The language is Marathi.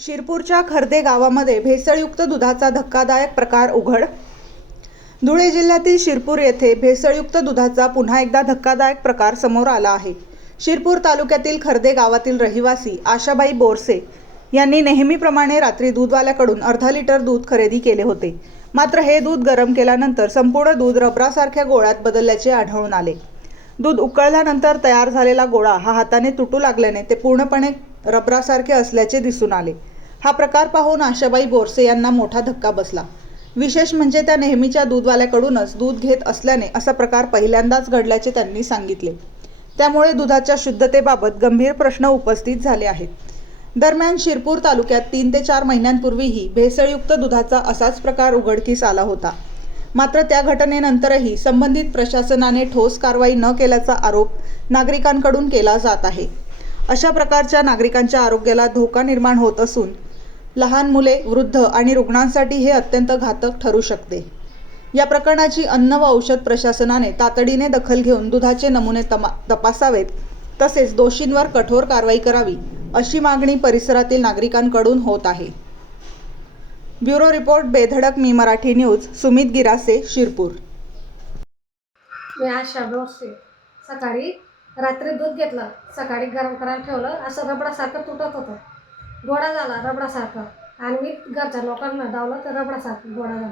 शिरपूरच्या खर्दे गावामध्ये भेसळयुक्त दुधाचा धक्कादायक प्रकार उघड. धुळे जिल्ह्यातील शिरपूर येथे भेसळयुक्त दुधाचा पुन्हा एकदा धक्कादायक प्रकार समोर आला आहे. शिरपूर तालुक्यातील खर्दे गावातील रहिवासी आशाबाई बोरसे यांनी नेहमीप्रमाणे रात्री दूधवाल्याकडून अर्धा लिटर दूध खरेदी केले होते. मात्र हे दूध गरम केल्यानंतर संपूर्ण दूध रबरासारख्या गोळ्यात बदलल्याचे आढळून आले. दूध उकळल्यानंतर तयार झालेला गोळा हा हाताने तुटू लागल्याने ते पूर्णपणे रबरासारखे असल्याचे दिसून आले. हा प्रकार पाहून आशाबाई बोरसे यांना मोठा धक्का बसला. विशेष म्हणजे त्या नेहमीच्या दूधवाल्याकडूनच दूध घेत असल्याने असा प्रकार पहिल्यांदाच घडल्याचे त्यांनी सांगितले. त्यामुळे दुधाच्या शुद्धतेबाबत गंभीर प्रश्न उपस्थित झाले आहेत. दरम्यान शिरपूर तालुक्यात 3 ते 4 महिन्यांपूर्वीही भेसळयुक्त दुधाचा असाच प्रकार उघडकीस आला होता. मात्र त्या घटनेनंतरही संबंधित प्रशासनाने ठोस कारवाई न केल्याचा आरोप नागरिकांकडून केला जात आहे. अशा प्रकारच्या नागरिकांच्या आरोग्याला धोका निर्माण होत असून लहान मुले, वृद्ध आणि रुग्णांसाठी हे अत्यंत घातक ठरू शकते. या प्रकरणाची अन्न व औषध प्रशासनाने तातडीने दखल घेऊन दुधाचे नमुने तपासावेत, तसेच दोषींवर कठोर कारवाई करावी, अशी मागणी परिसरातील नागरिकांकडून होत आहे. ब्युरो रिपोर्ट, बेधडक मी मराठी न्यूज. सुमित गिरासे, शिरपूर. मी आशा बोरसे. सकाळी रात्री दूध घेतलं, सकाळी गरम करायला ठेवलं, असं रबडासारखं तुटत होतं. गोळा झाला रबडासारखं, आणि मी घरच्या लोकांना दावलं तर रबडासारखं गोळा झाला.